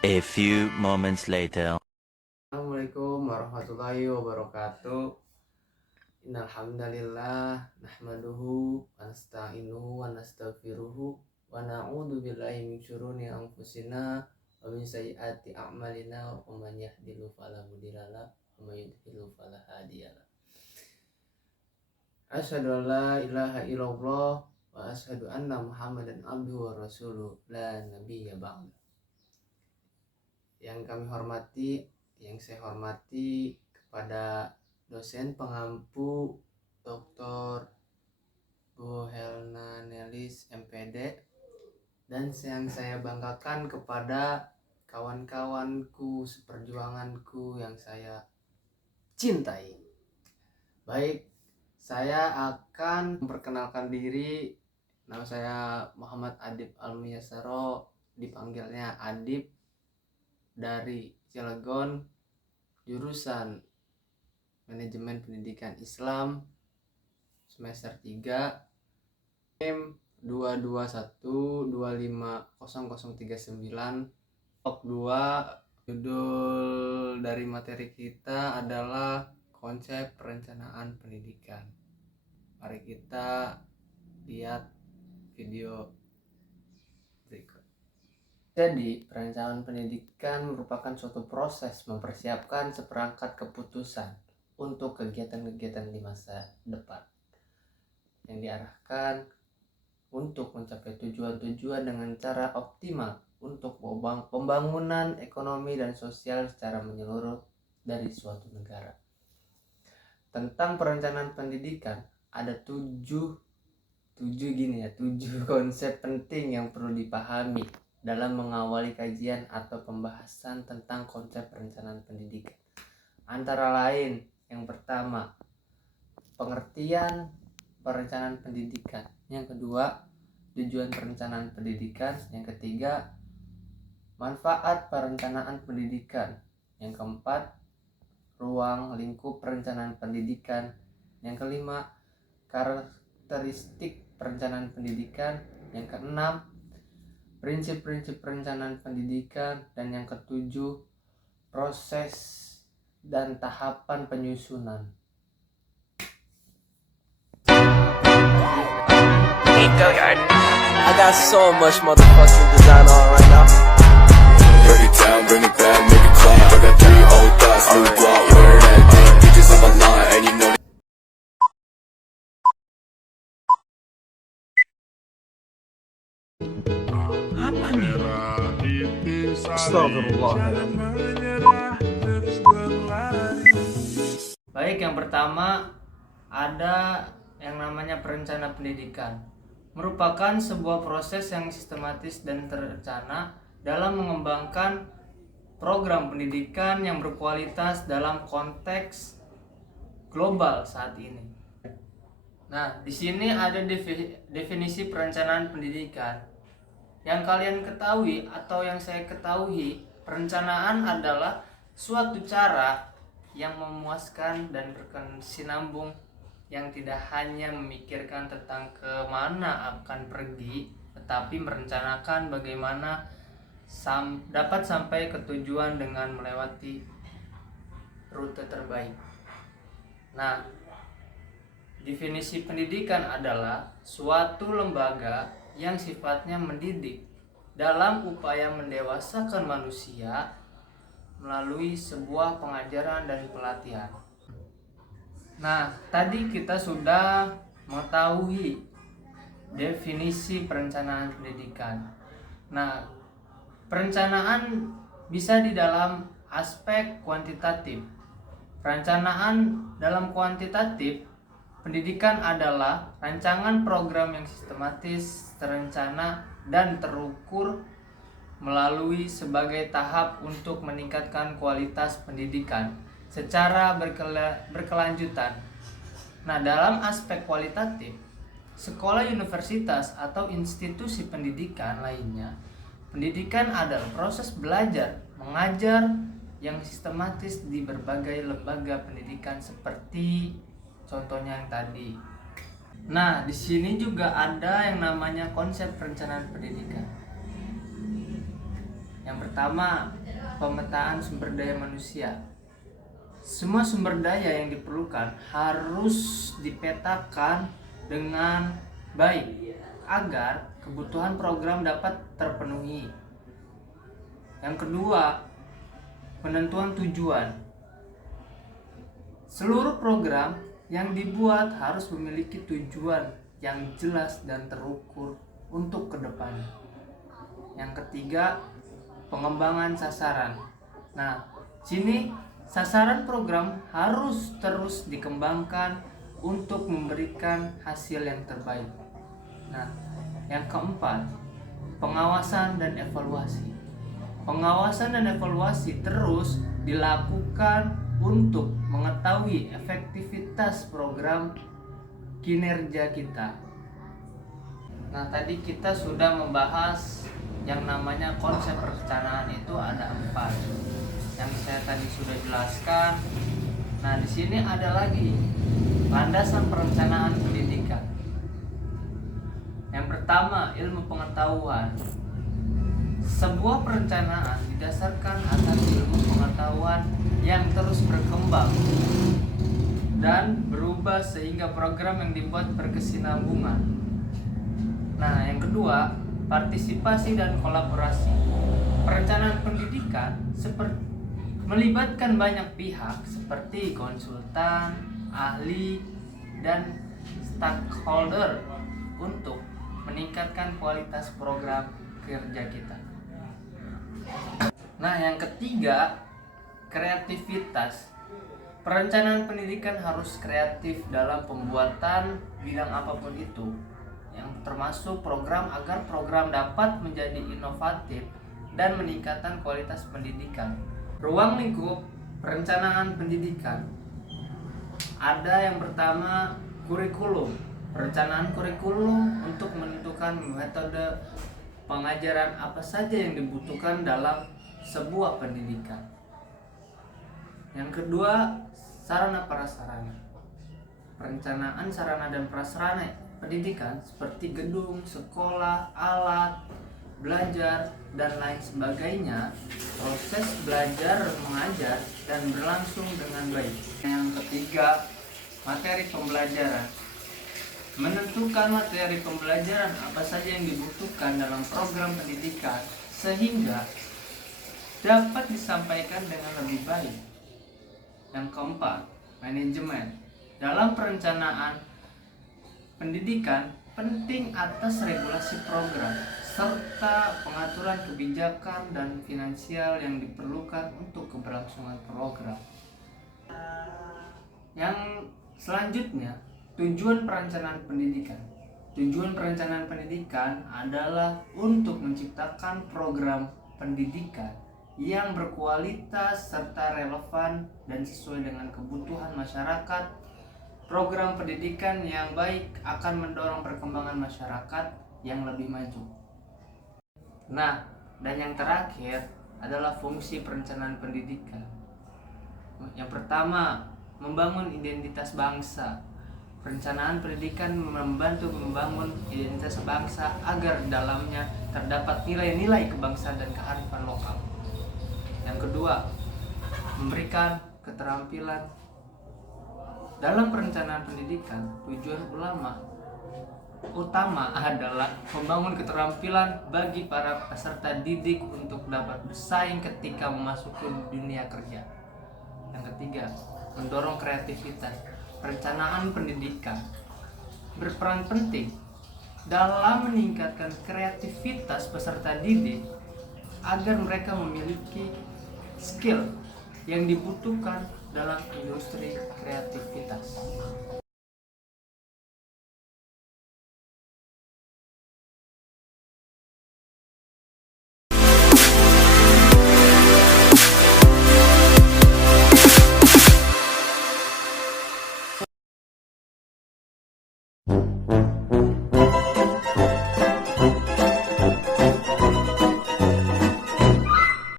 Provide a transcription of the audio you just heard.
A few moments later. Assalamualaikum warahmatullahi wabarakatuh. Innal hamdalillah nahmaduhu wa nasta'inuhu wa nastaghfiruhu wa na'udzu billahi min syururi anfusina wa min sayyiati a'malina wa man yahdihillahu fala mudhillalah wa may yudhlil fala hadiyalah. Asyhadu an la ilaha illallah wa asyhadu anna Muhammadan abduhu wa rasuluh la nabiyya ba'da. Yang kami hormati, yang saya hormati kepada dosen pengampu Dr. Bu Helna Nelis MPD, dan yang saya banggakan kepada kawan-kawanku seperjuanganku yang saya cintai. Baik, saya akan memperkenalkan diri. Nama saya Muhammad Adib Almiyasaro, dipanggilnya Adib, dari Cilegon, jurusan Manajemen Pendidikan Islam, semester 3, NIM 221250039. Blok 2. Judul dari materi kita adalah konsep perencanaan pendidikan. Mari kita lihat video berikut. Jadi, perencanaan pendidikan merupakan suatu proses mempersiapkan seperangkat keputusan untuk kegiatan-kegiatan di masa depan yang diarahkan untuk mencapai tujuan-tujuan dengan cara optimal untuk pembangunan ekonomi dan sosial secara menyeluruh dari suatu negara. Tentang perencanaan pendidikan ada tujuh konsep penting yang perlu dipahami dalam mengawali kajian atau pembahasan tentang konsep perencanaan pendidikan. Antara lain, yang pertama, pengertian perencanaan pendidikan. Yang kedua, tujuan perencanaan pendidikan. Yang ketiga, manfaat perencanaan pendidikan. Yang keempat, ruang lingkup perencanaan pendidikan. Yang kelima, karakteristik perencanaan pendidikan. Yang keenam, prinsip-prinsip perencanaan pendidikan. Dan yang ketujuh, proses dan tahapan penyusunan. I got so much motherfucking design on right now. Break it down, bring it back, make it clap. I got 3 old thoughts, new block, where that thing. Bitches on my line, and you know. Baik, yang pertama ada yang namanya perencanaan pendidikan. Merupakan sebuah proses yang sistematis dan terencana dalam mengembangkan program pendidikan yang berkualitas dalam konteks global saat ini. Nah, di sini ada definisi perencanaan pendidikan. Yang kalian ketahui atau yang saya ketahui, perencanaan adalah suatu cara yang memuaskan dan berkesinambung, yang tidak hanya memikirkan tentang kemana akan pergi, tetapi merencanakan bagaimana dapat sampai ke tujuan dengan melewati rute terbaik. Nah, definisi pendidikan adalah suatu lembaga yang sifatnya mendidik dalam upaya mendewasakan manusia melalui sebuah pengajaran dan pelatihan. Nah, tadi kita sudah mengetahui definisi perencanaan pendidikan. Nah, perencanaan bisa di dalam aspek kuantitatif. Perencanaan dalam kuantitatif, pendidikan adalah rancangan program yang sistematis, terencana, dan terukur melalui sebagai tahap untuk meningkatkan kualitas pendidikan secara berkelanjutan. Nah, dalam aspek kualitatif, sekolah, universitas, atau institusi pendidikan lainnya, pendidikan adalah proses belajar mengajar yang sistematis di berbagai lembaga pendidikan seperti contohnya yang tadi. Nah, di sini juga ada yang namanya konsep perencanaan pendidikan. Yang pertama, pemetaan sumber daya manusia. Semua sumber daya yang diperlukan harus dipetakan dengan baik agar kebutuhan program dapat terpenuhi. Yang kedua, penentuan tujuan. Seluruh program yang dibuat harus memiliki tujuan yang jelas dan terukur untuk kedepannya. Yang ketiga, pengembangan sasaran. Nah, sini sasaran program harus terus dikembangkan untuk memberikan hasil yang terbaik. Nah, yang keempat, pengawasan dan evaluasi. Pengawasan dan evaluasi terus dilakukan untuk mengetahui efektivitas program, kinerja kita. Nah, tadi kita sudah membahas yang namanya konsep perencanaan itu ada 4 yang saya tadi sudah jelaskan. Nah, di sini ada lagi landasan perencanaan pendidikan. Yang pertama, ilmu pengetahuan. Sebuah perencanaan didasarkan atas ilmu pengetahuan yang terus berkembang dan berubah sehingga program yang dibuat berkesinambungan. Nah, yang kedua, partisipasi dan kolaborasi. Perencanaan pendidikan melibatkan banyak pihak seperti konsultan, ahli, dan stakeholder untuk meningkatkan kualitas program kerja kita. Nah, yang ketiga, kreativitas. Perencanaan pendidikan harus kreatif dalam pembuatan bidang apapun itu, yang termasuk program agar program dapat menjadi inovatif dan meningkatkan kualitas pendidikan. Ruang lingkup perencanaan pendidikan. Ada yang pertama, kurikulum. Perencanaan kurikulum untuk menentukan metode pengajaran apa saja yang dibutuhkan dalam sebuah pendidikan. Yang kedua, sarana prasarana. Perencanaan sarana dan prasarana pendidikan seperti gedung, sekolah, alat belajar, dan lain sebagainya. Proses belajar mengajar dan berlangsung dengan baik. Yang ketiga, materi pembelajaran. Menentukan materi pembelajaran apa saja yang dibutuhkan dalam program pendidikan sehingga dapat disampaikan dengan lebih baik. Yang keempat, manajemen. Dalam perencanaan pendidikan penting atas regulasi program serta pengaturan kebijakan dan finansial yang diperlukan untuk keberlangsungan program. Yang selanjutnya, tujuan perencanaan pendidikan. Tujuan perencanaan pendidikan adalah untuk menciptakan program pendidikan yang berkualitas serta relevan dan sesuai dengan kebutuhan masyarakat. Program pendidikan yang baik akan mendorong perkembangan masyarakat yang lebih maju. Nah, dan yang terakhir adalah fungsi perencanaan pendidikan. Yang pertama, membangun identitas bangsa. Perencanaan pendidikan membantu membangun identitas bangsa agar di dalamnya terdapat nilai-nilai kebangsaan dan kearifan lokal. Yang kedua, memberikan keterampilan. Dalam perencanaan pendidikan, tujuan utama adalah membangun keterampilan bagi para peserta didik untuk dapat bersaing ketika memasuki dunia kerja. Yang ketiga, mendorong kreativitas. Perencanaan pendidikan berperan penting dalam meningkatkan kreativitas peserta didik agar mereka memiliki skill yang dibutuhkan dalam industri kreativitas.